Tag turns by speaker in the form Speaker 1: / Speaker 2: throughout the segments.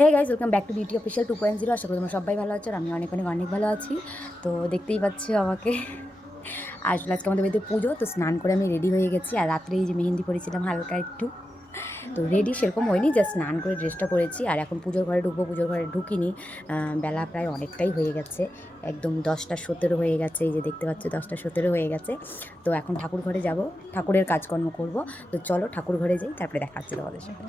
Speaker 1: Hey guys welcome back to beauty official two point zero আশা করি তোমরা সবাই ভালো আছো, আর আমি অনেক অনেক অনেক ভালো আছি। তো দেখতেই পাচ্ছ আমাকে। আসলে আজকে আমাদের বাড়িতে পুজো, তো স্নান করে আমি রেডি হয়ে গেছি। আর রাত্রে যে মেহেন্দি পরেছিলাম হালকা একটু। তো রেডি সেরকম হয়নি জাস্ট স্নান করে ড্রেসটা পরেছি। আর এখন পুজোর ঘরে ঢুকবো, পুজোর ঘরে ঢুকিনি। বেলা প্রায় অনেকটাই হয়ে গেছে। একদম দশটা সতেরো হয়ে গেছে, এই যে দেখতে পাচ্ছ দশটা সতেরো হয়ে গেছে। তো এখন ঠাকুর ঘরে যাব, ঠাকুরের কাজকর্ম করব। তো চলো ঠাকুর ঘরে যাই, তারপরে দেখা হচ্ছে তোমাদের সাথে।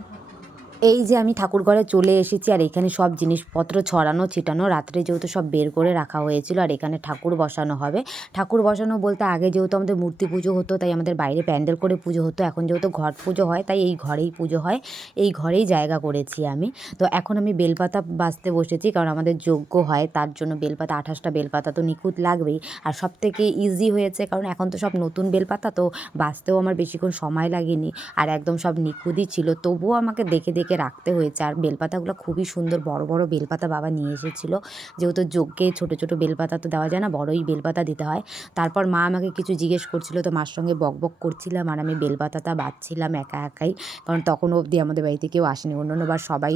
Speaker 1: এই যে আমি ঠাকুর ঘরে চলে এসেছি আর এখানে সব জিনিসপত্র ছড়ানো, ছিটানো, রাত্রে যেহেতু সব বের করে রাখা হয়েছিল আর এখানে ঠাকুর বসানো হবে। ঠাকুর বসানো বলতে আগে যেহেতু আমাদের মূর্তি পুজো হতো, তাই আমাদের বাইরে প্যান্ডেল করে পুজো হতো। এখন যেহেতু ঘট পুজো হয়, তাই এই ঘরেই পুজো হয়। এই ঘরেই জায়গা করেছি আমি। তো এখন আমি বেলপাতা বাঁচতে বসেছি কারণ আমাদের যজ্ঞ হয়, তার জন্য বেলপাতা, আঠাশটা বেলপাতা তো নিখুঁত লাগবেই। আর সব থেকে ইজি হয়েছে কারণ এখন তো সব নতুন বেলপাতা, তো বাঁচতেও আমার বেশিক্ষণ সময় লাগেনি। আর একদম সব নিখুঁতই ছিল, তবুও আমাকে দেখে দেখে রাখতে হয়েছে। আর বেলপাতাগুলো খুবই সুন্দর বড় বড় বেলপাতা বাবা নিয়ে এসেছিল। যেহেতু যজ্ঞে ছোট ছোট বেলপাতা তো দেওয়া যায় না, বড়ই বেলপাতা দিতে হয়। তারপর মা আমাকে কিছু জিজ্ঞেস করছিল, তো মার সঙ্গে বক বক করছিলাম আর আমি বেলপাতাটা বাঁচছিলাম একা, একাই। কারণ তখন অবধি আমাদের বাড়িতে কেউ আসেনি। অন্য অন্যবার সবাই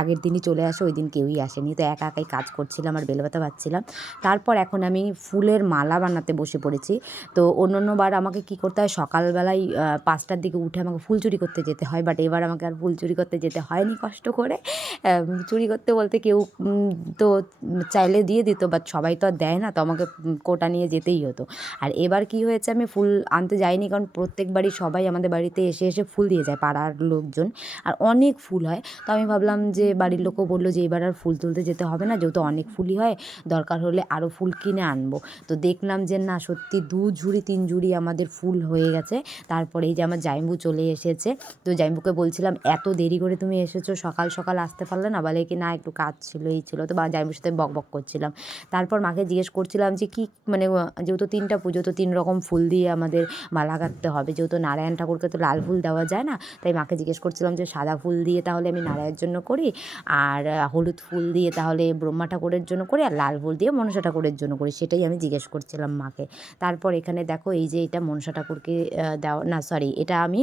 Speaker 1: আগের দিনই চলে আসে, ওই দিন কেউই আসেনি। তো একা, একাই কাজ করছিলাম আর বেলপাতা বাঁচছিলাম তারপর এখন আমি ফুলের মালা বানাতে বসে পড়েছি। তো অন্য অন্যবার আমাকে কি করতে হয়, সকালবেলায় পাঁচটার দিকে উঠে আমাকে ফুল চুরি করতে যেতে হয়। বাট এবার আমাকে আর ফুল চুরি করতে যেতে হয়নি কষ্ট করে। চুরি করতে বলতে কেউ তো চাইলে দিয়ে দিত বাট সবাই তো আর দেয় না, তো আমাকে কোটা নিয়ে যেতেই হতো। আর এবার কি হয়েছে, আমি ফুল আনতে যাইনি, কারণ প্রত্যেকবারই সবাই আমাদের বাড়িতে এসে এসে ফুল দিয়ে যায়, পাড়ার লোকজন। আর অনেক ফুল হয়। তো আমি ভাবলাম যে, বাড়ির লোকও বলল যে, এবার আর ফুল তুলতে যেতে হবে না, যেহেতু অনেক ফুলই হয়, দরকার হলে আরও ফুল কিনে আনব। তো দেখলাম যে, না, সত্যি দু ঝুড়ি, তিন ঝুড়ি আমাদের ফুল হয়ে গেছে। তারপরে এই যে, আমার জাইম্বু চলে এসেছে। তো জাইম্বুকে বলছিলাম, এত দেরি করে তুমি এসেছ, সকাল সকাল আসতে পারলে না? বলে কি, না, একটু কাজ ছিল, এই ছিল। তো বা জাইম্বুর সাথে বক বক করছিলাম। তারপর মাকে জিজ্ঞেস করছিলাম যে, কি মানে যেহেতু তিনটা পুজো, তো তিন রকম ফুল দিয়ে আমাদের মালা গাঁথতে হবে। যেহেতু নারায়ণ ঠাকুরকে তো লাল ফুল দেওয়া যায় না, তাই মাকে জিজ্ঞেস করছিলাম যে, সাদা ফুল দিয়ে তাহলে আমি নারায়ণের জন্য করি? আর হলুদ ফুল দিয়ে তাহলে ব্রহ্মা ঠাকুরের জন্য করি? আর লাল ফুল দিয়ে মনসা ঠাকুরের জন্য করি? সেটাই আমি জিজ্ঞেস করছিলাম মাকে। তারপর এখানে দেখো, এই যে এটা মনসা ঠাকুরকে দেওয়া, না সরি এটা আমি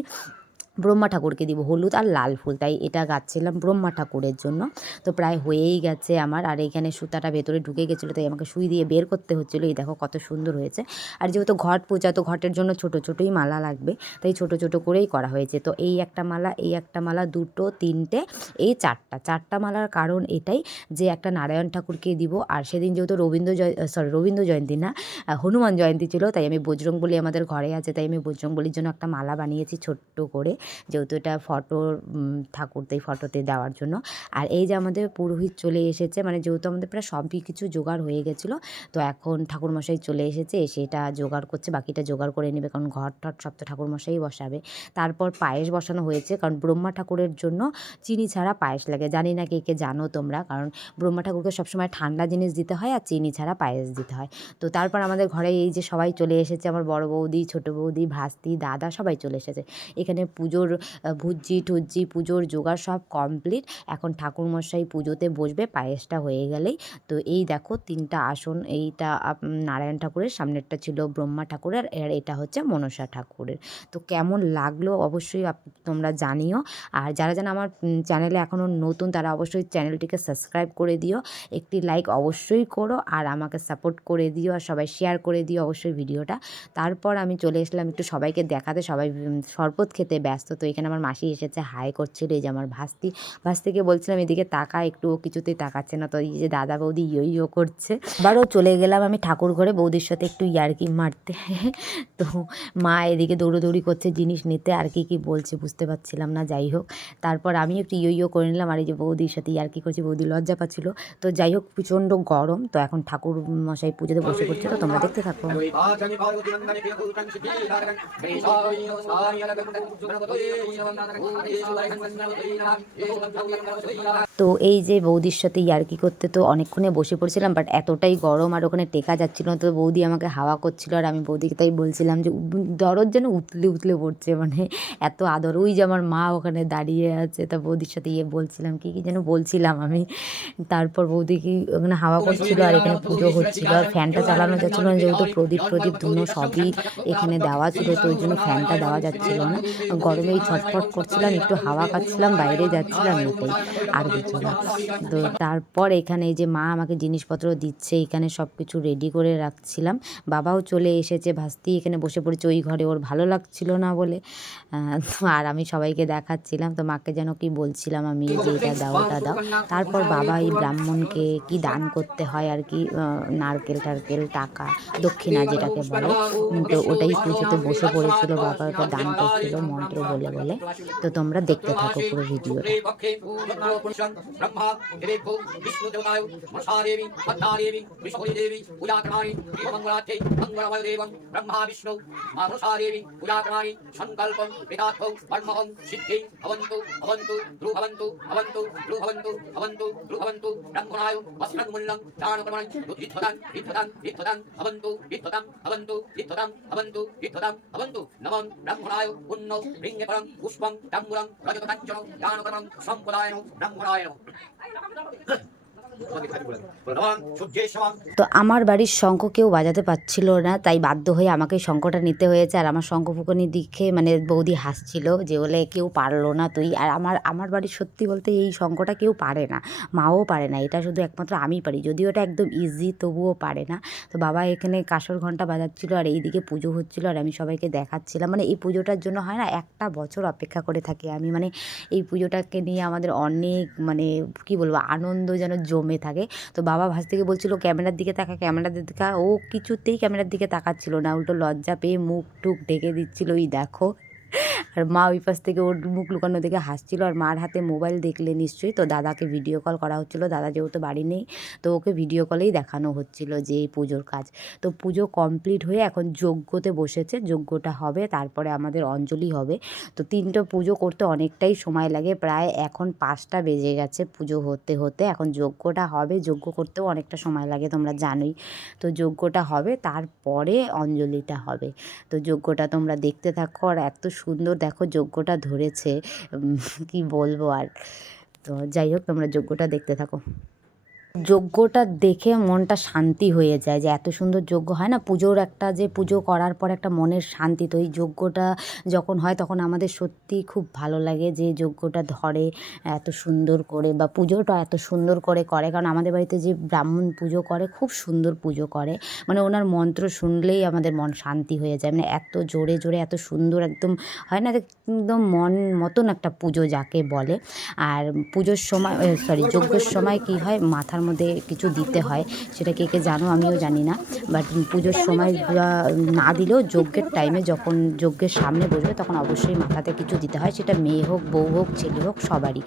Speaker 1: ব্রহ্মা ঠাকুরকে দিব, হলুদ আর লাল ফুল, তাই এটা গাচ্ছিলাম ব্রহ্মা ঠাকুরের জন্য। তো প্রায় হয়েই গেছে আমার, আর এইখানে সুতাটা ভেতরে ঢুকে গেছিল, তাই আমাকে সুই দিয়ে বের করতে হচ্ছিল। এই দেখো কত সুন্দর হয়েছে। আর যেহেতু ঘট পূজা, তো ঘটের জন্য ছোট ছোটোই মালা লাগবে, তাই ছোট ছোট করেই করা হয়েছে। তো এই একটা মালা, এই একটা মালা, দুটো, তিনটে, এই চারটা চারটা মালার কারণ এটাই যে একটা নারায়ণ ঠাকুরকে দিব। আর সেদিন যেহেতু রবীন্দ্র জয় সরি রবীন্দ্র জয়ন্তী না হনুমান জয়ন্তী ছিল, তাই আমি বজরং বলি আমাদের ঘরে আছে, তাই আমি বজরং বলির জন্য একটা মালা বানিয়েছি ছোট্ট করে। যেহেতু এটা ফটো ঠাকুর তাই ফটোতে দেওয়ার জন্য। আর এই যে আমাদের পুরোহিত চলে এসেছে মানে যেহেতু আমাদের প্রায় সবই কিছু জোগাড় হয়ে গেছিল, তো এখন ঠাকুরমশাই চলে এসেছে, এসে এটা জোগাড় করছে, বাকিটা জোগাড় করে নেবে, কারণ ঘর টট সব তো ঠাকুরমশাই বসাবে। তারপর পায়েস বসানো হয়েছে, কারণ ব্রহ্মা ঠাকুরের জন্য চিনি ছাড়া পায়েস লাগে। জানি না কে কে জানো তোমরা, কারণ ব্রহ্মা ঠাকুরকে সবসময় ঠান্ডা জিনিস দিতে হয় আর চিনি ছাড়া পায়েস দিতে হয়। তো তারপর আমাদের ঘরে এই যে সবাই চলে এসেছে, আমার বড় বৌদি, ছোটো বৌদি, ভাস্তি, দাদা সবাই চলে এসেছে। এখানে পুজোর আহ, ভুজ্জি টুজ্জি পুজোর জোগাড় সব কমপ্লিট এখন ঠাকুরমশাই পুজোতে বসবে পায়েসটা হয়ে গেলেই। তো এই দেখো তিনটা আসন এইটা নারায়ণ ঠাকুরের সামনেরটা ছিল ব্রহ্মা ঠাকুরের আর এটা হচ্ছে মনসা ঠাকুরের। তো কেমন লাগল অবশ্যই তোমরা জানিও। আর যারা যারা আমার চ্যানেলে এখনও নতুন তারা অবশ্যই চ্যানেলটিকে সাবস্ক্রাইব করে দিও। একটি লাইক অবশ্যই করো আর আমাকে সাপোর্ট করে দিও আর সবাই শেয়ার করে দিও অবশ্যই ভিডিওটা। তারপর আমি চলে এসলাম একটু সবাইকে দেখাতে সবাই শরবত খেতে ব্যস্ত। তো এখানে আমার মাসি এসেছে হাই করছিল এই যে আমার ভাস্তি। ভাস্তিকে বলছিলাম এদিকে তাকা একটু ও কিছুতেই তাকাচ্ছে না। তো এই যে দাদা বৌদি ইয়ো ইয়ো করছে। এবারও চলে গেলাম আমি ঠাকুর ঘরে বৌদির সাথে একটু ইয়ার্কি মারতে। তো মা এদিকে দৌড়োদৌড়ি করছে জিনিস নিতে আর কি কি বলছে বুঝতে পারছিলাম না যাই হোক। তারপর আমি একটু ইয়ো ইয়ো করে নিলাম আর এই যে বৌদির সাথে ইয়ার্কি করছি বৌদি লজ্জা পাচ্ছিল। তো যাই হোক প্রচণ্ড গরম। তো এখন ঠাকুর মশাই পুজোতে বসে পড়ছে তো তোমরা দেখতে থাকো। তো এই যে বৌদির সাথে ইয়ার্কি করতে তো অনেকক্ষণে বসে পড়ছিলাম বাট এতটাই গরম আর ওখানে টেকা যাচ্ছিল না, তো বৌদি আমাকে হাওয়া করছিল আর আমি বৌদিকে তাই বলছিলাম যে দরদ যেন উতলে উতলে পড়ছে মানে এত আদর। ওই যে আমার মা ওখানে দাঁড়িয়ে আছে, তা বৌদির সাথে ইয়ে বলছিলাম, কি কি যেন বলছিলাম আমি? তারপর বৌদি কি ওখানে হাওয়া করছিল আর এখানে পুজো হচ্ছিল, আর ফ্যানটা চালানো যাচ্ছিল না, যেহেতু প্রদীপ প্রদীপ ধুনো সবই এখানে দেওয়া ছিল, তো ওই জন্য ফ্যানটা দেওয়া যাচ্ছিল না। গরম গরমেই ছটফট করছিলাম, একটু হাওয়া খাচ্ছিলাম, বাইরে যাচ্ছিলাম এটাই, আর কিছু না। তো তারপর এখানে যে মা আমাকে জিনিসপত্র দিচ্ছে, এখানে সব কিছু রেডি করে রাখছিলাম। বাবাও চলে এসেছে, ভাস্তি এখানে বসে পড়েছে ওই ঘরে, ওর ভালো লাগছিল না বলে। আর আমি সবাইকে দেখাচ্ছিলাম, তো মাকে যেন কি বলছিলাম আমি যে এটা দাও, ওটা দাও। তারপর বাবা এই ব্রাহ্মণকে কি দান করতে হয় আর কি নারকেল টারকেল, টাকা, দক্ষিণা যেটাকে বলে, তো ওটাই পুজোতে বসে পড়েছিল, বাবা ওটা দান করছিল, মন্ত্র বলে বলে। তো তোমরা দেখতে থাকো পুরো ভিডিওটা।
Speaker 2: ভবন্তু ভবন্তু ভবন্তু নমম ব্রাহ্মণায় উন্ন পরং পুষ্পং তাম্বুরং রজতাঞ্চন দানকরং সম্পদায়ন ব্রাহ্মণায়ন।
Speaker 1: তো আমার বাড়ির শঙ্খ কেউ বাজাতে পারছিল না, তাই বাধ্য হয়ে আমাকে শঙ্খটা নিতে হয়েছে। আর আমার শঙ্খ ফুকনি দিকে মানে বৌদি হাসছিল যে বলে কেউ পারল না তুই। আর আমার আমার বাড়ির সত্যি বলতে এই শঙ্খটা কেউ পারে না, মাও পারে না। এটা শুধু একমাত্র আমি পারি, যদিও এটা একদম ইজি তবুও পারে না। তো বাবা এখানে কাঁসর ঘণ্টা বাজাচ্ছিল আর এইদিকে পুজো হচ্ছিল আর আমি সবাইকে দেখাচ্ছিলাম। মানে এই পুজোটার জন্য হয় না, একটা বছর অপেক্ষা করে থাকি আমি। মানে এই পুজোটাকে নিয়ে আমাদের অনেক মানে কি বলব, আনন্দ যেন জমে থাকে। তো বাবা ভাস থেকে বলছিল, ক্যামেরার দিকে তাকা ক্যামেরার দিকে তাকা। ও কিছুতেই ক্যামেরার দিকে তাকাচ্ছিল না। উল্টো লজ্জা পেয়ে মুখ টুক ঢেকে দিচ্ছিল ওই দেখো। আর মা ওই পাশ থেকে ওর মুখ লুকানো দেখে হাসছিল আর মার হাতে মোবাইল দেখলে নিশ্চয়ই। তো দাদাকে ভিডিও কল করা হচ্ছিল। দাদা যেহেতু বাড়ি নেই, তো ওকে ভিডিও কলেই দেখানো হচ্ছিল যে এই পুজোর কাজ। তো পুজো কমপ্লিট হয়ে এখন যজ্ঞতে বসেছে। যজ্ঞটা হবে, তারপরে আমাদের অঞ্জলি হবে। তো তিনটে পুজো করতে অনেকটাই সময় লাগে। প্রায় এখন পাঁচটা বেজে গেছে পুজো হতে হতে। এখন যজ্ঞটা হবে। যজ্ঞ করতেও অনেকটা সময় লাগে, তোমরা জানোই। তো যজ্ঞটা হবে, তারপরে অঞ্জলিটা হবে। তো যজ্ঞটা তোমরা দেখতে থাকো। আর এত সুন্দর দেখো যজ্ঞটা ধরেছে। কি বলব আর? তো যাই হোক তোমরা যজ্ঞটা দেখতে থাকো। যজ্ঞটা দেখে মনটা শান্তি হয়ে যায় যে এত সুন্দর যজ্ঞ হয় না? পুজোর একটা যে পুজো করার পর একটা মনের শান্তি তো এই যজ্ঞটা যখন হয় তখন আমাদের সত্যি খুব ভালো লাগে যে যজ্ঞটা ধরে এত সুন্দর করে বা পুজোটা এত সুন্দর করে করে। কারণ আমাদের বাড়িতে যে ব্রাহ্মণ পুজো করে খুব সুন্দর পুজো করে। মানে ওনার মন্ত্র শুনলেই আমাদের মন শান্তি হয়ে যায়। মানে এত জোরে জোরে এত সুন্দর একদম হয় না একদম মন মতন একটা পুজো যাকে বলে। আর পুজোর সময় সরি যজ্ঞের সময় কি হয়? মাথার মধ্যে কিছু দিতে হয়, সেটা কে কে জানো আমিও জানি না। বাট পুজোর সময় না দিলেও যজ্ঞের টাইমে যখন যজ্ঞের সামনে বসবে, তখন অবশ্যই মাথাতে কিছু দিতে হয়। সেটা মেয়ে হোক, বউ হোক, ছেলে হোক, সবারই।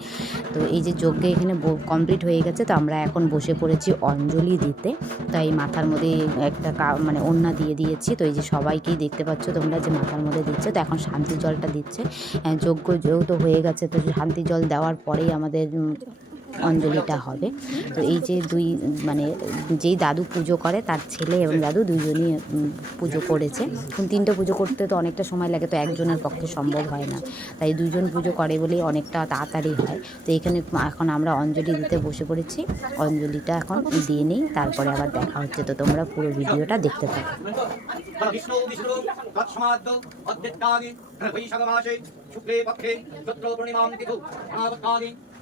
Speaker 1: তো এই যে যজ্ঞে এখানে কমপ্লিট হয়ে গেছে, তো আমরা এখন বসে পড়েছি অঞ্জলি দিতে। তাই মাথার মধ্যে একটা মানে ওড়না দিয়ে দিয়েছি। তো এই যে সবাইকেই দেখতে পাচ্ছ তোমরা যে মাথার মধ্যে দিচ্ছে, তো এখন শান্তি জলটা দিচ্ছে। যজ্ঞ যেহেতু হয়ে গেছে, তো শান্তি জল দেওয়ার পরেই আমাদের অঞ্জলিটা হবে। তো এই যে দুই মানে যেই দাদু পুজো করে, তার ছেলে এবং দাদু দুজনই পুজো করেছে। এখন তিনটে পুজো করতে তো অনেকটা সময় লাগে, তো একজনের পক্ষে সম্ভব হয় না। তাই দুজন পুজো করে বলেই অনেকটা তাড়াতাড়ি হয়। তো এখানে এখন আমরা অঞ্জলি দিতে বসে পড়েছি। অঞ্জলিটা এখন দিয়ে নিই, তারপরে আবার দেখা হচ্ছে। তো তোমরা পুরো ভিডিওটা দেখতে
Speaker 2: পাবে পক্ষে, চৈত্র তিথু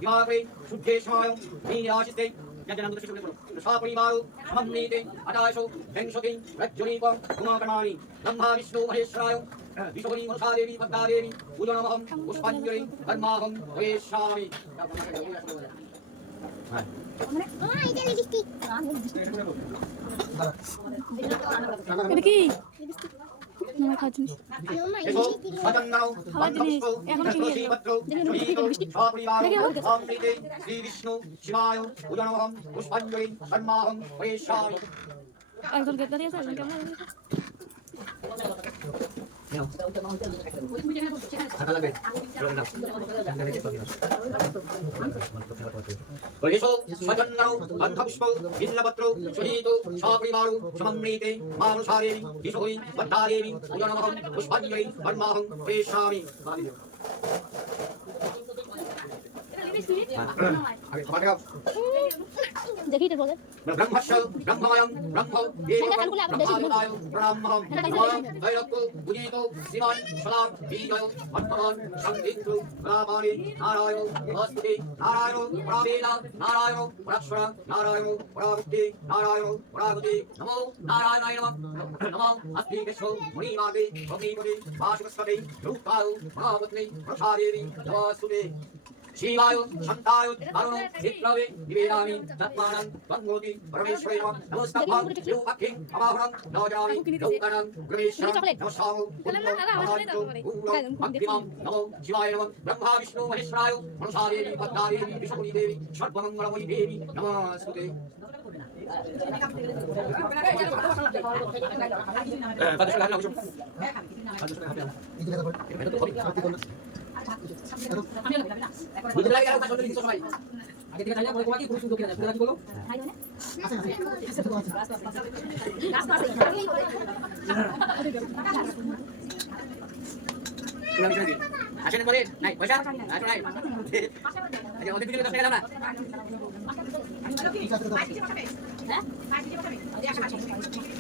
Speaker 2: शुक्ले पक्षे तत्र पूर्णिमां तिथौ अनावत्तानि दिवाकरे शुद्धे समायं नीराशिते यजनं शुक्ले सा पूर्णिमाौ समन्विते अदाशो विंशति रज्जुनीप उमाकर्णानि ब्रह्मा विष्णु महेश्वराय विष्णुनी मनसादेवी पद्मादेवी पूजनमहं पुष्पाञ्जलि कर्माहं हरेष्यामि
Speaker 3: এটা কি আমার খাওয়ার জিনিস
Speaker 2: এসো সজন্নাও
Speaker 3: খাওয়ার জিনিস এখন কি নিয়ে এলো? দেখি না, দেখি বৃষ্টি।
Speaker 2: শ্রী বিষ্ণু শিবায় পূজনমহম পুষ্পাঞ্জলি কর্মাহম হরেষ্যামি
Speaker 3: একজন গেট দাঁড়িয়ে আছে
Speaker 2: পুষ্পাঞ্জলি কর্মাহম হরেষ্যামি আগে তোমার দেখাও
Speaker 3: দেখি তো বলে
Speaker 2: ব্রহ্মস্য ব্রহ্মময়ং ব্রহ্ম দেব। ব্রহ্মায় ব্রহ্মহং নমঃ দৈরক্য পুজিত শ্রীমান সদা বিজয় অর্থবান সংবিন্দু রামানি নারায়ণ নমস্তে নারায়ণ প্রাবেদা নারায়ণ পরাক্ষর নারায়ণ পরাবুদ্ধি নারায়ণ পরাবুদ্ধি নমো নারায়ণায় নমঃ। নমঃ অস্তি বিষ্ণু মুনিমাগে ভগ্নিপতি বাসুকস্পতি রূপায় মহাপত্নী প্রসাদেবী নমস্তুতে শিবায় শান্তায় অরুণ বিপ্লবে নিবেদামি তৎমানং গঙ্গোতি পরমেশ্বরে নমঃ নমস্তাভ্যাং রূপাক্ষিং অমাহরং নজামি গৌতরং গ্রমেশ্বরং নমস্তামো নমস্তামো ভক্তিমাং নমো শিবায় নমঃ ব্রহ্মা বিষ্ণু মহেশ্বরায় মনসাদেবী পদ্মাদেবী বিষ্ণুমণি দেবী সর্বমঙ্গলময়ী দেবী নমস্তুতে বুঝতে লাগে আর আসেন বলে নাই পয়সা আসো নাই আচ্ছা ওদের দিকে দশ টাকা দাও না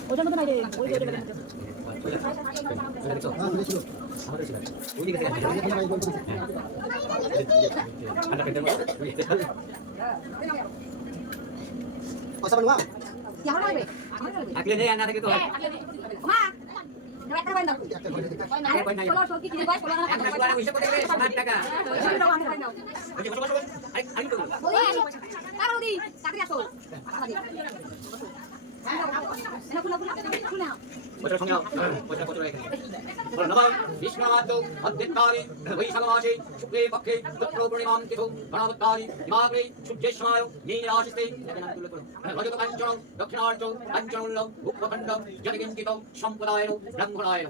Speaker 3: ওটার মতো নাই। রে ওই ওই
Speaker 4: পয়সা বানুয়া
Speaker 2: আকলে নেই আনা থেকে তো
Speaker 1: মা একটা বাইন দাও
Speaker 4: একটা ঘরে দেখতে
Speaker 2: আরে কই নাই
Speaker 1: ষোলো সত্যি কি বাইশ ষোলো
Speaker 2: এক মাস পরে হিসাব করতে গেলে 60 টাকা ওই যে বসো বসো আরে আরে তো
Speaker 1: তাড়াতাড়ি তাড়াতাড়ি আসো
Speaker 2: বছর সঙ্গে বছর কত রাখে বলো নমঃ বিষ্ণুমাত অদ্যিত্তানি শুক্লে পক্ষে শুক্র পূর্ণিমাম তিথৌ গণাবত্তানি দিবাগ্রে সূর্যে সময় রজত কাঞ্চন ব্রহ্মণায়েন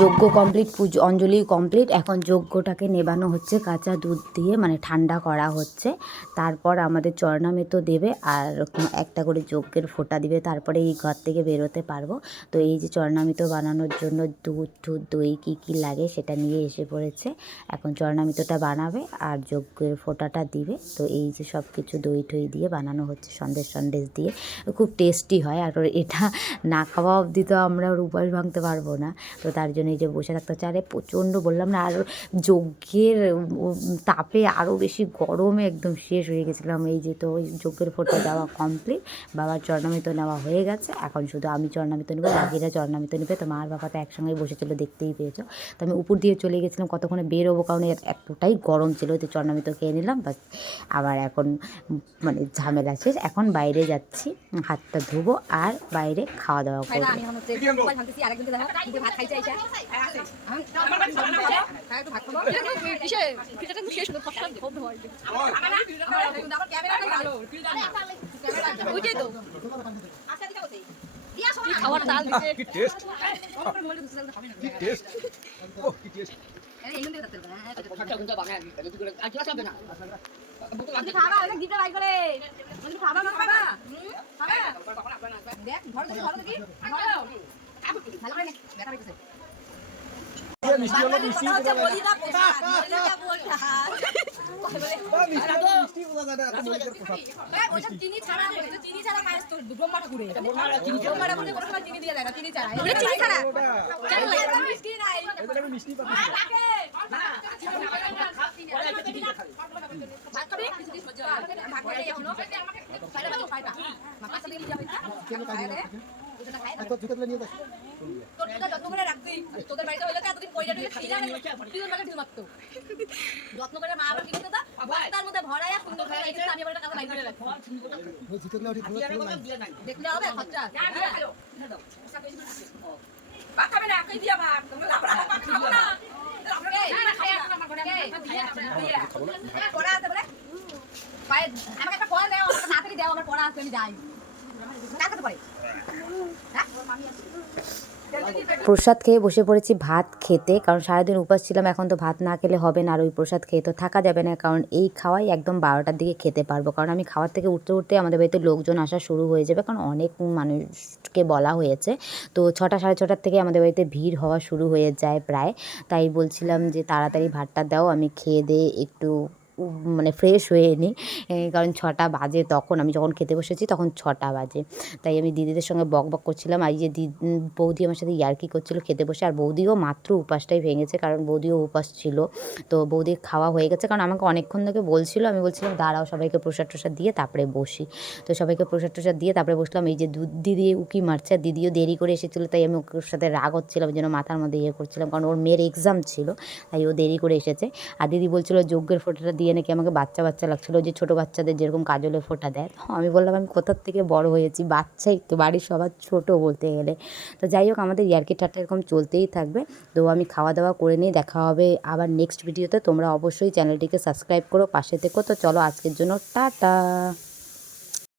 Speaker 1: যজ্ঞ কমপ্লিট পুজো, অঞ্জলি কমপ্লিট এখন যজ্ঞটাকে নেবানো হচ্ছে, কাঁচা দুধ দিয়ে মানে ঠান্ডা করা হচ্ছে। তারপর আমাদের চরণামৃত দেবে, আর একটা করে যজ্ঞের ফোঁটা দিবে। তারপরে এই ঘর থেকে বেরোতে পারব। তো এই যে চরণামৃত বানানোর জন্য দুধ টুধ দই কী কী লাগে সেটা নিয়ে এসে পড়েছে। এখন চরণামৃতটা বানাবে, আর যজ্ঞের ফোঁটাটা দিবে। তো এই যে সব কিছু দই টই দিয়ে বানানো হচ্ছে, সন্দেশ সন্দেশ দিয়ে। খুব টেস্টি হয়, আর এটা না খাওয়া অবধি তো আমরা উপাস ভাঙতে পারব না। তো তার জন্য এই যে বসে থাকতে হচ্ছে আরে প্রচণ্ড বললাম না আর যজ্ঞের তাপে আরও বেশি গরমে একদম শেষ হয়ে গেছিলাম এই যে তো ওই যজ্ঞের ফোটো দেওয়া কমপ্লিট বাবার চরণামৃত নেওয়া হয়ে গেছে এখন শুধু আমি চরণামৃত নেব বাকিরা চরণামৃত নেবে তো মার বাবা তো একসঙ্গেই বসেছিল দেখতেই পেয়েছ তো আমি উপর দিয়ে চলে গেছিলাম কতক্ষণে বেরোবো কারণ এতটাই গরম ছিল তো চরণামৃত খেয়ে নিলাম বাস আবার এখন মানে ঝামেলা শেষ এখন বাইরে যাচ্ছি হাতটা ধুবো আর বাইরে খাওয়া দাওয়া করব
Speaker 3: দেখো খাওয়ার ডাল
Speaker 4: কি টেস্ট কি টেস্ট ও কি টেস্ট
Speaker 3: দেখ ধরো দেখি ধরো দেখি ভালো করে নে ব্যথা চিনি ছাড়া চিনি ছাড়া পায়েস তো ব্রহ্মা ঠাকুরে ব্রহ্মা ঠাকুরে কোনো সময় চিনি দিয়ে দেয় না চিনি ছাড়া চিনি ছাড়া মিষ্টি নাই
Speaker 4: মিষ্টি
Speaker 3: ভাত খাবি ভাত খাবি
Speaker 4: এত জুতো তুলে নিয়ে যাস
Speaker 3: তোর যত্ন করে রাখবি তোদের বাড়িতে হইলে তো এতদিন পয়সা টুইলে ছিল না। তুই আমাকে ঢিল মারতো যত্ন করে মা আবার কি করতে বস্তার মধ্যে ভরায়া সুন্দর করে রেখেছে আমি আবার টাকা বাইর করে রাখি
Speaker 4: ওই জুতো গুলো উঠে
Speaker 3: দেখলে হবে খরচা পড়া আছে বলে? পায়ে আমাকে একটা পড়া দাও আমাকে তাড়াতাড়ি দাও আমার পড়া আছে আমি যাই।
Speaker 1: প্রসাদ খেয়ে বসে পড়েছি, ভাত খেতে, কারণ সারাদিন উপাস ছিলাম, এখন তো ভাত না খেলে হবে না, আর ওই প্রসাদ খেয়ে তো থাকা যাবে না, কারণ এই খাওয়াই একদম বারোটার দিকে খেতে পারব, কারণ আমি খাওয়ার থেকে উঠতে উঠতে আমাদের বাড়িতে লোকজন আসা শুরু হয়ে যাবে, কারণ অনেক মানুষকে বলা হয়েছে, তো ছটা সাড়ে ছটার থেকে আমাদের বাড়িতে ভিড় হওয়া শুরু হয়ে যায় প্রায়, তাই বলছিলাম যে তাড়াতাড়ি ভাতটা দাও, আমি খেয়ে দিয়ে একটু মানে ফ্রেশ হয়ে নিই কারণ ছটা বাজে তখন আমি যখন খেতে বসেছি তখন ছটা বাজে। তাই আমি দিদিদের সঙ্গে বক বক করছিলাম। আর যে দি বৌদি আমার সাথে ইয়ার্কি করছিল খেতে বসে। আর বৌদিও মাত্র উপাসটাই ভেঙেছে, কারণ বৌদিও উপাস ছিল। তো বৌদির খাওয়া হয়ে গেছে, কারণ আমাকে অনেকক্ষণ থেকে বলছিল। আমি বলছিলাম, দাঁড়াও, সবাইকে প্রসাদ টসাদ দিয়ে তারপরে বসি। তো সবাইকে প্রসাদ টসাদ দিয়ে তারপরে বসলাম। এই যে দিদি উকি মারছে, দিদিও দেরি করে এসেছিল, তাই আমি ওর সাথে রাগ হচ্ছিলাম জন্য মাথার মধ্যে ইয়ে করছিলাম, কারণ ওর মেয়ের এক্সাম ছিল, তাই ও দেরি করে এসেছে। আর দিদি বলছিল, যজ্ঞের ফোঁটাটা দিয়ে নাকি আমাকে বাচ্চা বাচ্চা লাগছিল যে ছোটো বাচ্চাদের যেরকম কাজলে ফোঁটা দেয়। তো আমি বললাম, আমি কোথার থেকে বড় হয়েছি? বাচ্চাই তো বাড়ির সবার ছোট বলতে গেলে। তো যাই হোক, আমাদের ইয়ার্কি ঠাট্টা এরকম চলতেই থাকবে। তো আমি খাওয়া দাওয়া করে নিয়ে দেখা হবে আবার নেক্সট ভিডিওতে তোমরা অবশ্যই চ্যানেলটিকে সাবস্ক্রাইব করো, পাশে থেকো। তো চলো আজকের জন্য, টাটা।